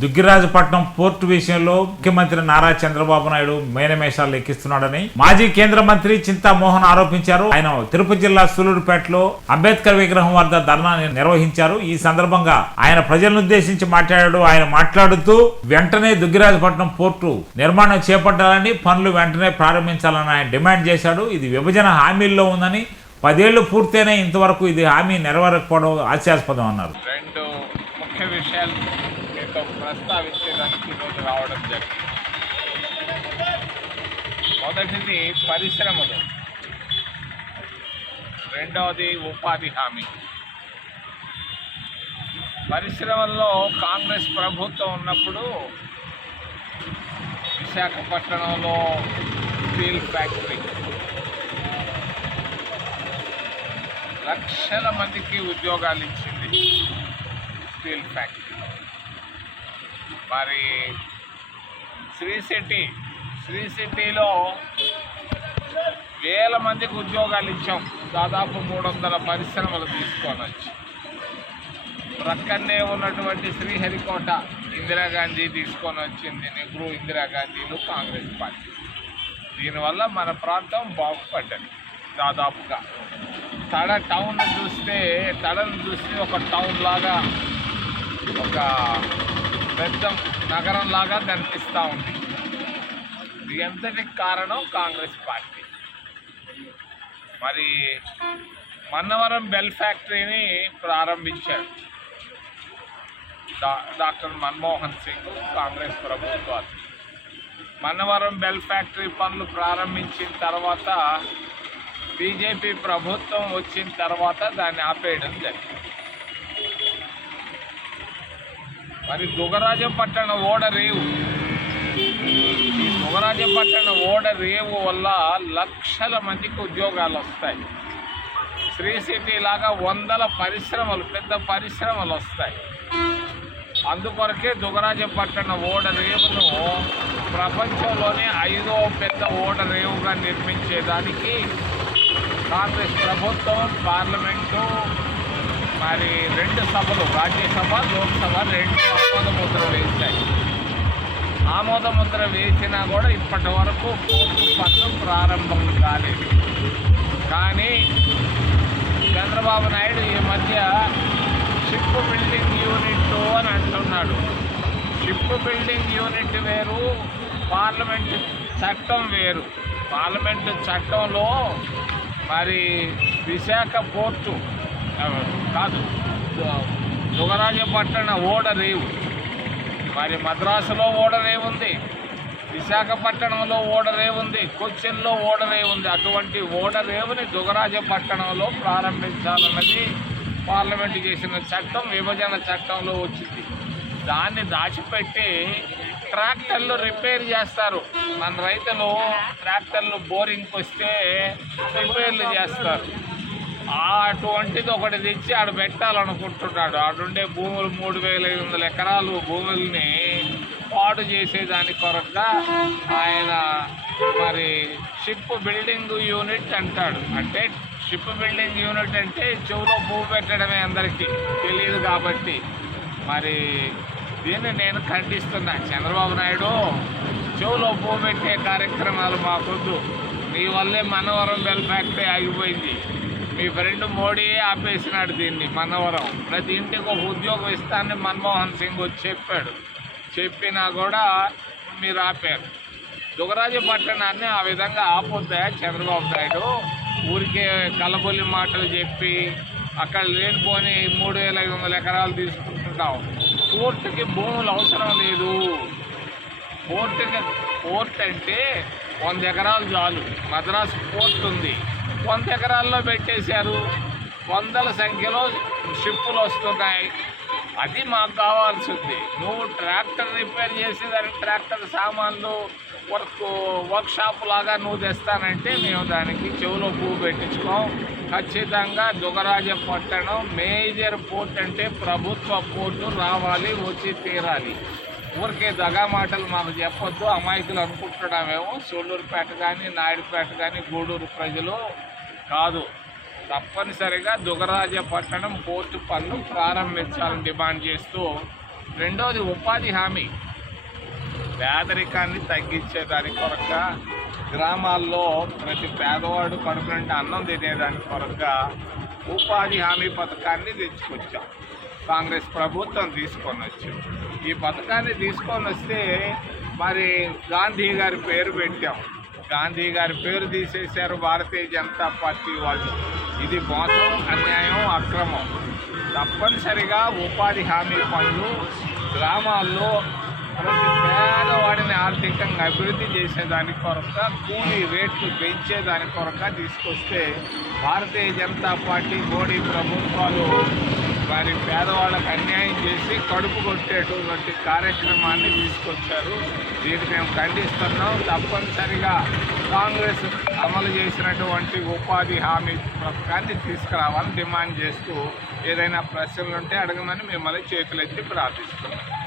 Duggirajapatnam port విషయంలో ముఖ్యమంత్రి నారా చంద్రబాబు నాయుడు మేనమేషాలు లెక్కిస్తున్నాడని మాజీ కేంద్ర మంత్రి చింతామోహన్ ఆరోపించారు. ఆయన తిరుపతి జిల్లా సూలూరుపేటలో అంబేద్కర్ విగ్రహం వద్ద ధర్నా నిర్వహించారు. ఈ సందర్భంగా ఆయన ప్రజలను ఉద్దేశించి మాట్లాడాడు. ఆయన మాట్లాడుతూ వెంటనే దుగ్గిరాజపట్నం పోర్టు నిర్మాణం చేపట్టాలని పనులు వెంటనే ప్రారంభించాలని ఆయన డిమాండ్ చేశాడు. ఇది విభజన హామీల్లో ఉందని పదేళ్ళు పూర్తయినా ఇంతవరకు ఇది హామీ నెరవేరకపోవడం హాస్యాస్పదం అన్నారు. రెండు ముఖ్య విషయాలు ప్రస్తావించడానికి ఈరోజు రావడం జరిగింది. మొదటిది పరిశ్రమలు. రెండవది ఉపాధి హామీ. పరిశ్రమల్లో కాంగ్రెస్ ప్రభుత్వం ఉన్నప్పుడు విశాఖపట్నంలో స్టీల్ ఫ్యాక్టరీ. లక్షల మందికి ఉద్యోగాలు ఇచ్చింది స్టీల్ ఫ్యాక్టరీ. మరి శ్రీ సిటీ శ్రీ సిటీలో వేల మందికి ఉద్యోగాలు ఇచ్చాం. దాదాపు మూడు వందల పరిశ్రమలు తీసుకొని వచ్చి. ప్రక్కనే ఉన్నటువంటి శ్రీహరికోట ఇందిరాగాంధీ తీసుకొని వచ్చింది నెహ్రూ ఇందిరాగాంధీలు కాంగ్రెస్ పార్టీ. దీనివల్ల మన ప్రాంతం బాగుపడ్డది దాదాపుగా. తడ టౌన్ చూస్తే తడను చూస్తే ఒక టౌన్ లాగా ఒక పెద్ద నగరం లాగా కనిపిస్తూ ఉంది. ఇది ఎంతటికి కారణం? కాంగ్రెస్ పార్టీ. మరి మన్నవరం బెల్ ఫ్యాక్టరీని ప్రారంభించాడు డా డాక్టర్ మన్మోహన్ సింగ్ కాంగ్రెస్ ప్రభుత్వాలు మన్నవరం బెల్ ఫ్యాక్టరీ పనులు ప్రారంభించిన తర్వాత బీజేపీ ప్రభుత్వం వచ్చిన తర్వాత దాన్ని ఆపేయడం జరిగింది. మరి దుగరాజపట్టణ ఓడ రేవు. ఈ దుగరాజపట్టణ ఓడ రేవు వల్ల లక్షల మందికి ఉద్యోగాలు వస్తాయి. శ్రీ సిటీ లాగా వందల పరిశ్రమలు పెద్ద పరిశ్రమలు వస్తాయి. అందుకొరకే దుగరాజపట్టణ ఓడ రేవును ప్రపంచంలోనే ఐదో పెద్ద ఓడ రేవుగా నిర్మించేదానికి కాంగ్రెస్ ప్రభుత్వం పార్లమెంటు మరి రెండు సభలు రాజ్యసభ లోక్సభ రెండు ఆమోద ముద్ర వేశాయి. ఆమోద ముద్ర వేసినా కూడా ఇప్పటి వరకు కోర్టు పనులు ప్రారంభం కాలేదు. కానీ చంద్రబాబు నాయుడు ఈ మధ్య షిప్ బిల్డింగ్ యూనిట్ అని అంటున్నాడు. షిప్ బిల్డింగ్ యూనిట్ వేరు పార్లమెంట్ చట్టం వేరు. పార్లమెంట్ చట్టంలో మరి విశాఖ పోర్టు కాదు. దుగరాజపట్నం ఓడరేవు ఓడ రేవు. మరి మద్రాసులో ఓడ విశాఖపట్నంలో ఓడరేవుంది కొచ్చిన్లో ఓడరేవుంది ఉంది. అటువంటి ఓడరేవుని దుగరాజపట్టణంలో ప్రారంభించాలన్నది పార్లమెంట్ చేసిన చట్టం విభజన చట్టంలో వచ్చింది. దాన్ని దాచిపెట్టి ట్రాక్టర్లు రిపేర్ చేస్తారు. మన రైతులు ట్రాక్టర్లు బోరింగ్కి వస్తే రిపేర్లు చేస్తారు. అటువంటిది ఒకటి తెచ్చి ఆడ పెట్టాలనుకుంటున్నాడు. ఆడుండే భూములు మూడు వేల ఐదు వందల ఎకరాలు భూముల్ని పాడు చేసేదాని కొరగా ఆయన మరి షిప్ బిల్డింగ్ యూనిట్ అంటాడు. అంటే షిప్ బిల్డింగ్ యూనిట్ అంటే చెవులో భూమి పెట్టడమే అందరికీ తెలియదు కాబట్టి మరి దీన్ని నేను ఖండిస్తున్నా. చంద్రబాబు నాయుడు చెవులో భూమి పెట్టే కార్యక్రమాలు మాకొద్దు. నీ వల్లే మనవరం బెల్ ఫ్యాక్టరీ ఆగిపోయింది. మీ ఫ్రెండ్ మోడీ ఆపేసినాడు దీన్ని మనవరం. ప్రతి ఇంటికి ఒక ఉద్యోగం ఇస్తానని మన్మోహన్ సింగ్ వచ్చి చెప్పాడు. చెప్పినా కూడా మీరు ఆపారు. దుగరాజు పట్టణాన్ని ఆ విధంగా ఆపొద్దా చంద్రబాబు నాయుడు? ఊరికే కలబొల్లి మాటలు చెప్పి అక్కడ లేనిపోని మూడు వేల ఐదు వందల ఎకరాలు తీసుకుంటున్నావు. కోర్టుకి భూములు అవసరం లేదు. కోర్టుకి పోర్ట్ అంటే వంద ఎకరాలు చాలు. మద్రాసు కోర్టు ఉంది. వంద ఎకరాల్లో పెట్టేశారు. వందల సంఖ్యలో షిప్పులు వస్తున్నాయి. అది మాకు కావాల్సింది. నువ్వు ట్రాక్టర్ రిపేర్ చేసి దానికి ట్రాక్టర్ సామాన్లు వర్క్ వర్క్ షాప్ లాగా నువ్వు తెస్తానంటే మేము దానికి చెవులో పువ్వు పెట్టించుకోం. ఖచ్చితంగా దుగరాజపట్టణం మేజర్ పోర్ట్ అంటే ప్రభుత్వ పోర్టు రావాలి వచ్చి తీరాలి. ఊరికే దగా మాటలు మాకు చెప్పొద్దు అమాయకులు అనుకుంటున్నామేమో. సోళ్ళూరుపేట కానీ నాయుడుపేట కానీ గూడూరు ప్రజలు కాదు. తప్పనిసరిగా దుగరాజపట్టణం పోర్టు పనులు ప్రారంభించాలని డిమాండ్ చేస్తూ రెండోది ఉపాధి హామీ. పేదరికాన్ని తగ్గించేదాని కొరక గ్రామాల్లో ప్రతి పేదవాడు కడుపు నుండి అన్నం తినేదాని కొరక ఉపాధి హామీ పథకాన్ని తెచ్చుకొచ్చాం. కాంగ్రెస్ ప్రభుత్వం తీసుకొని వచ్చింది. ఈ పథకాన్ని తీసుకొని వస్తే మరి గాంధీ గారి పేరు పెట్టాం. గాంధీ గారి పేరు తీసేశారు భారతీయ జనతా పార్టీ వాళ్ళు. ఇది మోసం అన్యాయం అక్రమం. తప్పనిసరిగా ఉపాధి హామీ పనులు గ్రామాల్లో ప్రతి పేదవాడిని ఆర్థికంగా అభివృద్ధి చేసేదాని కొరక కూలీ రేట్లు పెంచేదాని కొరక తీసుకొస్తే భారతీయ జనతా పార్టీ మోడీ ప్రభుత్వాలు వారి పేదవాళ్ళకు అన్యాయం చేసి కడుపు కొట్టేటువంటి కార్యక్రమాన్ని తీసుకొచ్చారు. దీన్ని మేము ఖండిస్తున్నాం. తప్పనిసరిగా కాంగ్రెస్ అమలు చేసినటువంటి ఉపాధి హామీ పథకాన్ని తీసుకురావాలని డిమాండ్ చేస్తూ ఏదైనా ప్రశ్నలు ఉంటే అడగమని మిమ్మల్ని చేతులెత్తి ప్రార్థిస్తున్నాం.